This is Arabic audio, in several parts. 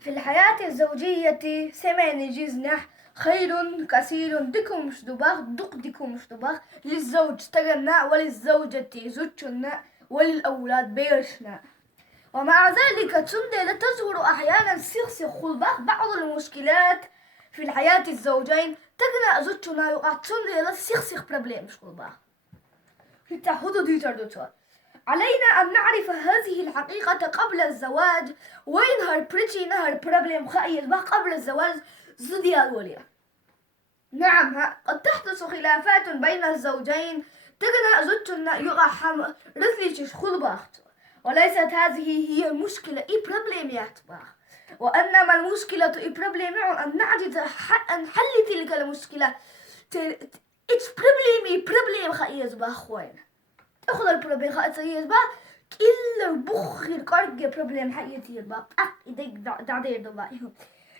في الحياة الزوجية ثمان جزنح خير كثير دكم مش دباغ دق دكم مش دباغ للزوج تجنى وللزوجة زوجنا وللأولاد بيرشنا. ومع ذلك تندل تظهر أحيانا سيخسخ الباغ بعض المشكلات في الحياة الزوجين تجنى زوجنا يقع تندل سيخسخ بروبليم مش الباغ في تحدد يتردد. علينا أن نعرف هذه الحقيقة قبل الزواج وينهر بريتشي نهر بروبليم خائي قبل الزواج زدي الولية. نعم قد تحدث خلافات بين الزوجين تجنى زوجنا يقع رزليش خلباخت، وليست هذه هي المشكلة بروبليم ياتباخ، وإنما المشكلة بروبليم أن نعجز عن حل تلك المشكلة. it's بروبليم خائي باخ وين أخذ البروبليم خائي باخ كل بخ الكارج بروبليم حقيقي باخ إيديك دعدير دبا.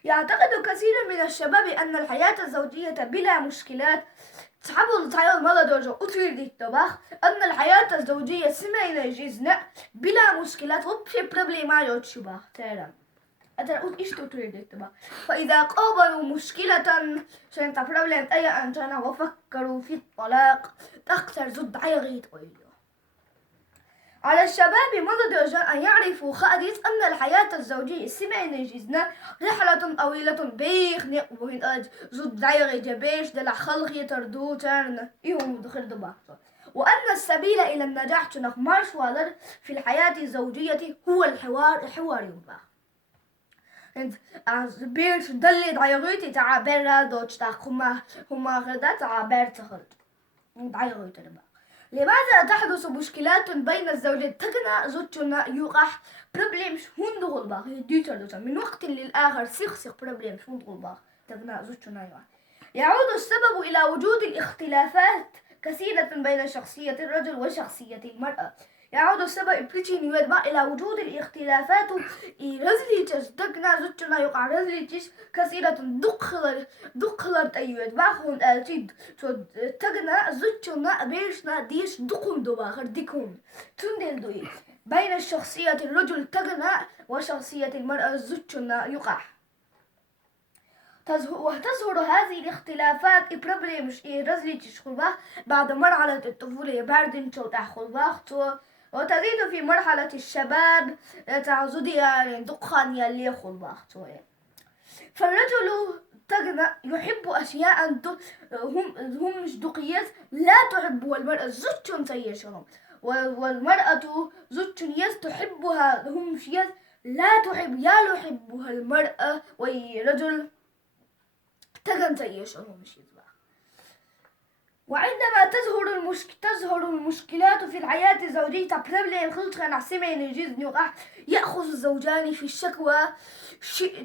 يعتقد كثير من الشباب أن الحياة الزوجية بلا مشكلات تحبل تعيل ماذا درجة أطير دباخ أن الحياة الزوجية سمعنا جزنا بلا مشكلات وبشي بروبليم عيوت شباخ تيرا أترى إيش تطير دباخ. فإذا قابلوا مشكلة شنت بروبليم أي أنتنا وفكروا في الطلاق تخسر زد عيغيت ويلو. على الشباب ماذا أن يعرفوا خاديس أن الحياة الزوجية سمعنا جزنا رحلة طويلة بيخ نقبهن أج زد عيغي جبيش دلع خلقي تردو ترن إيهم دخل دباخ. وأن السبيل إلى النجاح تنخ مارش والر في الحياة الزوجية هو الحوار ينباخ. بيرش دلي عيغيتي تعبير دوتش تاخ هما غدا تعبير تخرج عيغيتي دباخ. لماذا تحدث مشكلات بين الزوجين تجنى زوجنا يقح بروبليمش هندغ الباخ ديتر من وقت للآخر سيخ بروبليمش هندغ الباخ تجنى زوجنا يقح. يعود السبب إلى وجود الاختلافات كثيرة بين شخصية الرجل وشخصية المرأة. يعود السبب إلى وجود الاختلافات رزليتش تجنى زوجنا يقع رزليتش كثيرة دخلر تأيوت باخون أجد تجنى زوجنا بيشنا ديش دقون دباخر ديكون تندل دوي بين الشخصية الرجل تجنى وشخصية المرأة زوجنا يقع. وتظهر هذه الاختلافات بروبليمش رزليتش خلباخ بعد مرحلة الطفولة باردن تشوتح خلباخ وتزيد في مرحلة الشباب تعزدي يعني دخان يلي خلباخ. فالرجل تجنى يحب أشياء هم مش دقيات لا تحب، والمرأة زوج سيشهم، والمرأة زوج يس تحبها هم شيء لا تحب يا يحبها المرأة والرجل تجن سيشهم مش يزبع. وعندما تظهر المشكلات في الحياة الزوجية بروبليم خلطة نعسمين جزن يأخذ الزوجان في الشكوى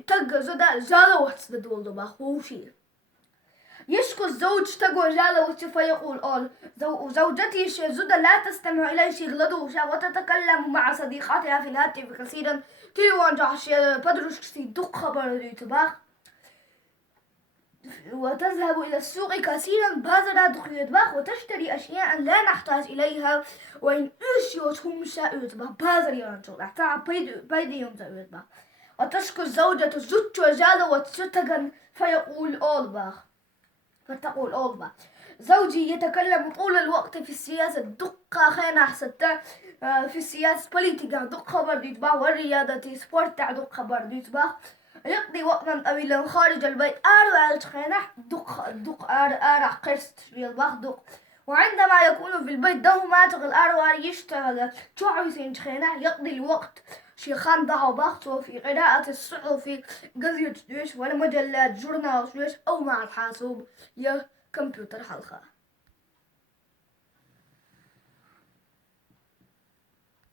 تج زدا جالة وتسدول دباخ وشيء يشكو الزوج تجو جالة فيقول زوجتي زدا لا تستمع إلي شغلته وتتكلم مع صديقاتها في الهاتف كثيرا تيوان جاش بدرش دق خبر دباخ وتذهب إلى السوق كثيرا بازرا دخيت باخ وتشتري أشياء لا نحتاج إليها وإن إيش هم شائعت باخ بازر ينشر أحتاج بيدي يوم تأويت باخ. وتشكو الزوجة زوج وجالة وتشتغل فيقول أول باخ فتقول أول باخ زوجي يتكلم طول الوقت في السياسة دقة خينا حستا في السياسة بوليتيكا دق خبر ديت باخ والرياضة سبورت دق خبر ديت باخ يقضي وقتا طويلا خارج البيت أروع الخينح دق أرع قرست في الباخ دق. وعندما يكون في البيت دوما تغل أروع يشتغل تعويسين خينح يقضي الوقت شيخان ضعوا باخته في قراءة الصحف قضية ولا مجلات جورنال أو مع الحاسوب يا كمبيوتر حلقة.